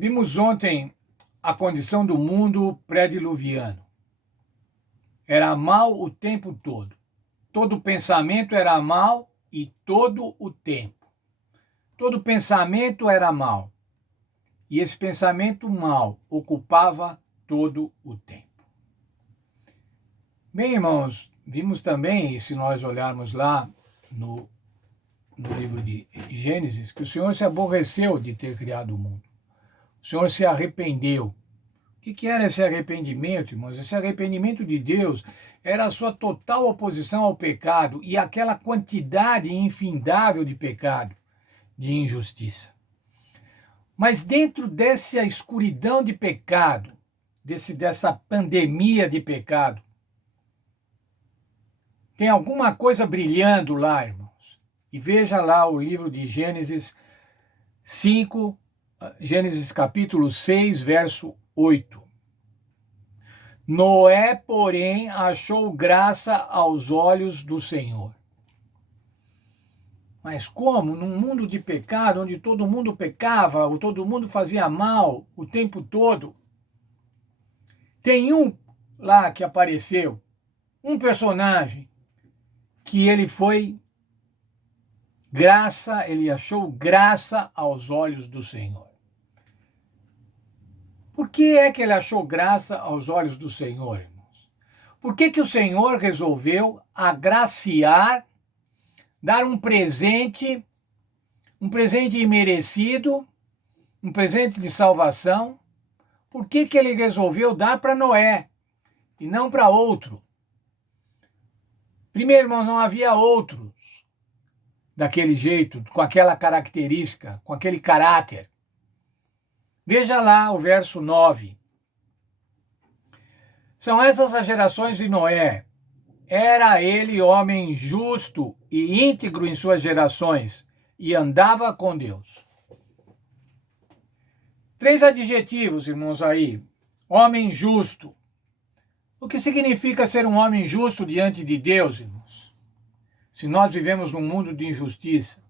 Vimos ontem a condição do mundo pré-diluviano. Era mal o tempo todo. Todo pensamento era mal e todo o tempo. Todo pensamento era mal. E esse pensamento mal ocupava todo o tempo. Bem, irmãos, vimos também, e se nós olharmos lá no livro de Gênesis, que o Senhor se aborreceu de ter criado o mundo. O Senhor se arrependeu. O que era esse arrependimento, irmãos? Esse arrependimento de Deus era a sua total oposição ao pecado e aquela quantidade infindável de pecado, de injustiça. Mas dentro dessa escuridão de pecado, dessa pandemia de pecado, tem alguma coisa brilhando lá, irmãos. E veja lá o livro de Gênesis 5, Gênesis capítulo 6, verso 8. Noé, porém, achou graça aos olhos do Senhor. Mas como? Num mundo de pecado, onde todo mundo pecava, todo mundo fazia mal o tempo todo, tem um lá que apareceu, um personagem, que ele achou graça aos olhos do Senhor. Por que é que ele achou graça aos olhos do Senhor, irmãos? Por que o Senhor resolveu agraciar, dar um presente imerecido, um presente de salvação? Por que ele resolveu dar para Noé e não para outro? Primeiro, irmãos, não havia outros daquele jeito, com aquela característica, com aquele caráter. Veja lá o verso 9. São essas as gerações de Noé. Era ele homem justo e íntegro em suas gerações, e andava com Deus. 3 adjetivos, irmãos, aí. Homem justo. O que significa ser um homem justo diante de Deus, irmãos? Se nós vivemos num mundo de injustiça.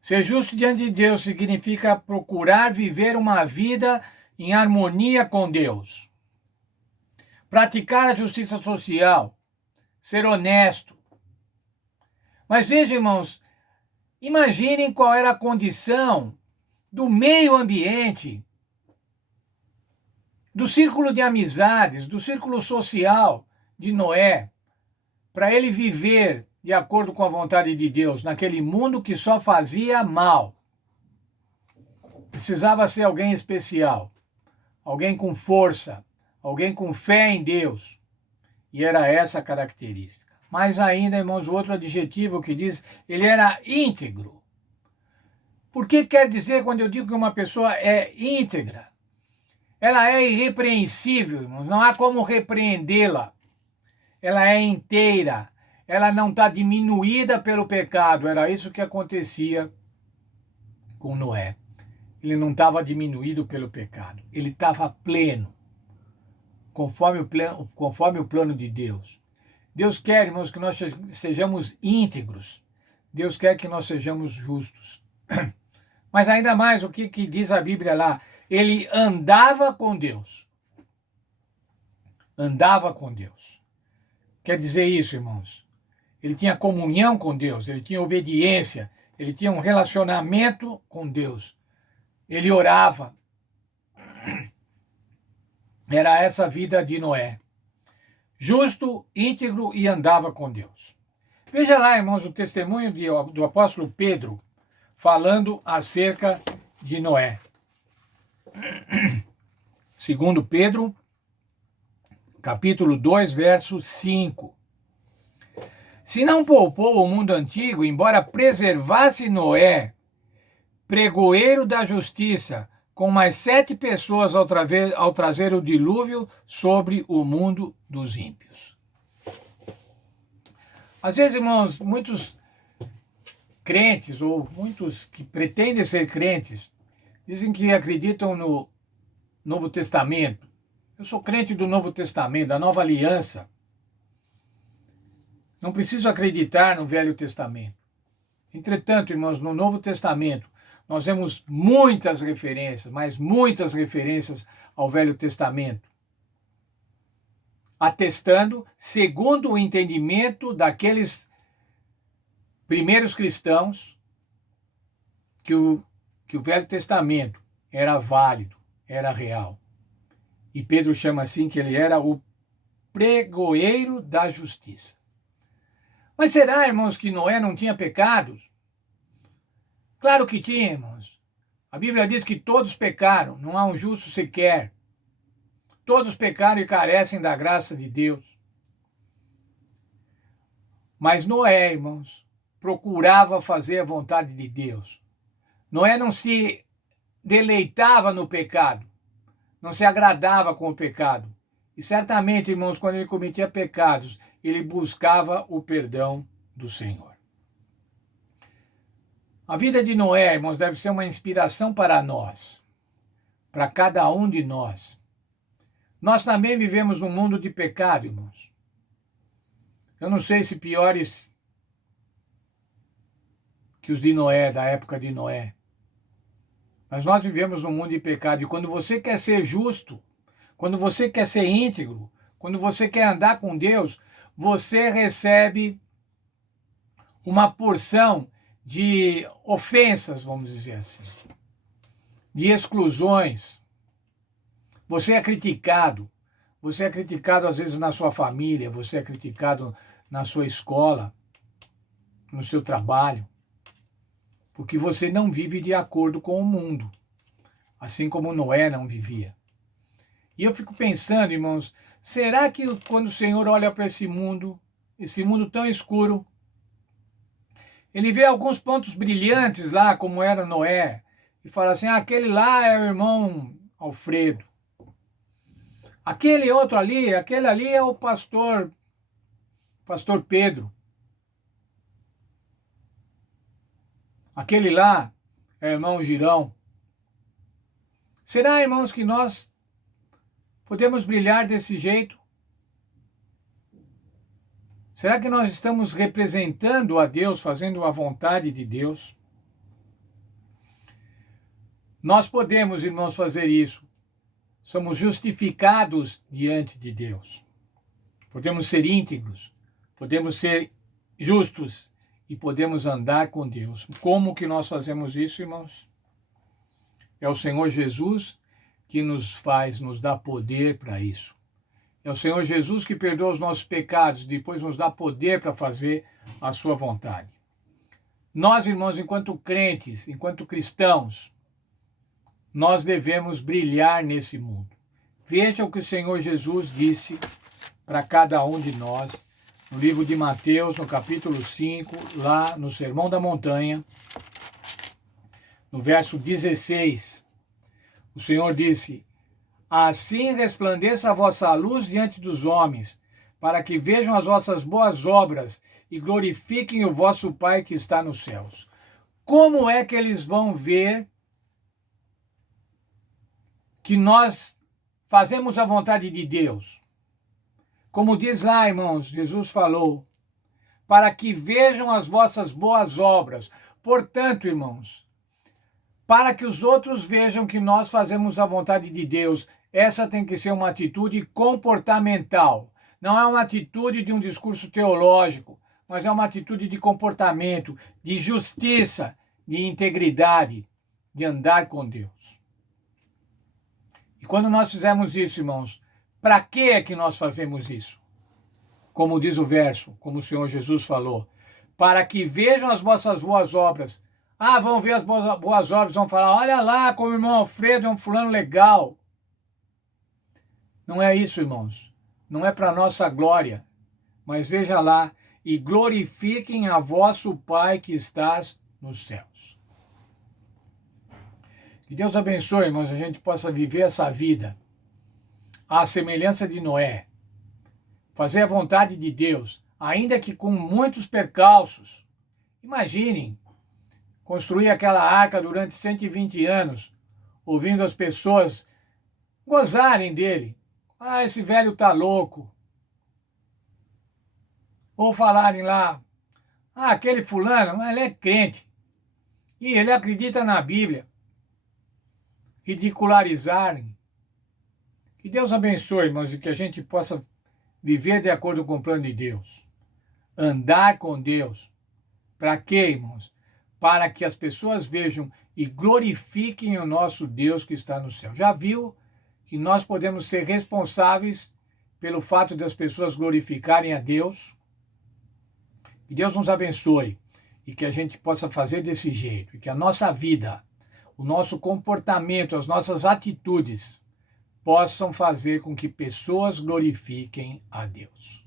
Ser justo diante de Deus significa procurar viver uma vida em harmonia com Deus. Praticar a justiça social. Ser honesto. Mas vejam, irmãos, imaginem qual era a condição do meio ambiente, do círculo de amizades, do círculo social de Noé, para ele viver de acordo com a vontade de Deus, naquele mundo que só fazia mal. Precisava ser alguém especial, alguém com força, alguém com fé em Deus. E era essa a característica. Mais ainda, irmãos, o outro adjetivo que diz, ele era íntegro. Por que quer dizer quando eu digo que uma pessoa é íntegra? Ela é irrepreensível, irmãos, não há como repreendê-la. Ela é inteira, ela não está diminuída pelo pecado. Era isso que acontecia com Noé. Ele não estava diminuído pelo pecado, ele estava pleno, conforme o plano de Deus. Deus quer, irmãos, que nós sejamos íntegros. Deus quer que nós sejamos justos. Mas ainda mais, o que diz a Bíblia lá? Ele andava com Deus. Andava com Deus. Quer dizer isso, irmãos? Ele tinha comunhão com Deus, ele tinha obediência, ele tinha um relacionamento com Deus. Ele orava. Era essa a vida de Noé. Justo, íntegro e andava com Deus. Veja lá, irmãos, o testemunho do apóstolo Pedro falando acerca de Noé. Segundo Pedro, capítulo 2, verso 5. Se não poupou o mundo antigo, embora preservasse Noé, pregoeiro da justiça, com mais 7 pessoas ao trazer o dilúvio sobre o mundo dos ímpios. Às vezes, irmãos, muitos crentes, ou muitos que pretendem ser crentes, dizem que acreditam no Novo Testamento. Eu sou crente do Novo Testamento, da Nova Aliança. Não preciso acreditar no Velho Testamento. Entretanto, irmãos, no Novo Testamento, nós vemos muitas referências, mas muitas referências ao Velho Testamento, atestando, segundo o entendimento daqueles primeiros cristãos, que o Velho Testamento era válido, era real. E Pedro chama assim que ele era o pregoeiro da justiça. Mas será, irmãos, que Noé não tinha pecados? Claro que tinha, irmãos. A Bíblia diz que todos pecaram, não há um justo sequer. Todos pecaram e carecem da graça de Deus. Mas Noé, irmãos, procurava fazer a vontade de Deus. Noé não se deleitava no pecado, não se agradava com o pecado. E certamente, irmãos, quando ele cometia pecados, ele buscava o perdão do Senhor. A vida de Noé, irmãos, deve ser uma inspiração para nós, para cada um de nós. Nós também vivemos num mundo de pecado, irmãos. Eu não sei se piores que os de Noé, da época de Noé. Mas nós vivemos num mundo de pecado. E quando você quer ser justo, quando você quer ser íntegro, quando você quer andar com Deus, você recebe uma porção de ofensas, vamos dizer assim, de exclusões. Você é criticado às vezes na sua família, você é criticado na sua escola, no seu trabalho, porque você não vive de acordo com o mundo, assim como Noé não vivia. E eu fico pensando, irmãos, será que quando o Senhor olha para esse mundo tão escuro, ele vê alguns pontos brilhantes lá, como era Noé, e fala assim, aquele lá é o irmão Alfredo. Aquele ali é o pastor Pedro. Aquele lá é o irmão Girão. Será, irmãos, que nós podemos brilhar desse jeito? Será que nós estamos representando a Deus, fazendo a vontade de Deus? Nós podemos, irmãos, fazer isso. Somos justificados diante de Deus. Podemos ser íntegros, podemos ser justos e podemos andar com Deus. Como que nós fazemos isso, irmãos? É o Senhor Jesus que nos dá poder para isso. É o Senhor Jesus que perdoa os nossos pecados, depois nos dá poder para fazer a sua vontade. Nós, irmãos, enquanto crentes, enquanto cristãos, nós devemos brilhar nesse mundo. Veja o que o Senhor Jesus disse para cada um de nós, no livro de Mateus, no capítulo 5, lá no Sermão da Montanha, no verso 16. O Senhor disse, assim resplandeça a vossa luz diante dos homens, para que vejam as vossas boas obras e glorifiquem o vosso Pai que está nos céus. Como é que eles vão ver que nós fazemos a vontade de Deus? Como diz lá, irmãos, Jesus falou, para que vejam as vossas boas obras. Portanto, irmãos, para que os outros vejam que nós fazemos a vontade de Deus, essa tem que ser uma atitude comportamental. Não é uma atitude de um discurso teológico, mas é uma atitude de comportamento, de justiça, de integridade, de andar com Deus. E quando nós fizermos isso, irmãos, para que é que nós fazemos isso? Como diz o verso, como o Senhor Jesus falou, para que vejam as vossas boas obras. Ah, vão ver as boas obras, vão falar, olha lá como o irmão Alfredo é um fulano legal. Não é isso, irmãos. Não é para nossa glória. Mas veja lá, e glorifiquem a vosso Pai que estás nos céus. Que Deus abençoe, irmãos, a gente possa viver essa vida à semelhança de Noé. Fazer a vontade de Deus, ainda que com muitos percalços. Imaginem, construir aquela arca durante 120 anos, ouvindo as pessoas gozarem dele. Ah, esse velho tá louco. Ou falarem lá, ah, aquele fulano, mas ele é crente. E ele acredita na Bíblia. Ridicularizarem. Que Deus abençoe, irmãos, e que a gente possa viver de acordo com o plano de Deus. Andar com Deus. Para quê, irmãos? Para que as pessoas vejam e glorifiquem o nosso Deus que está no céu. Já viu que nós podemos ser responsáveis pelo fato das pessoas glorificarem a Deus? Que Deus nos abençoe e que a gente possa fazer desse jeito. E que a nossa vida, o nosso comportamento, as nossas atitudes possam fazer com que pessoas glorifiquem a Deus.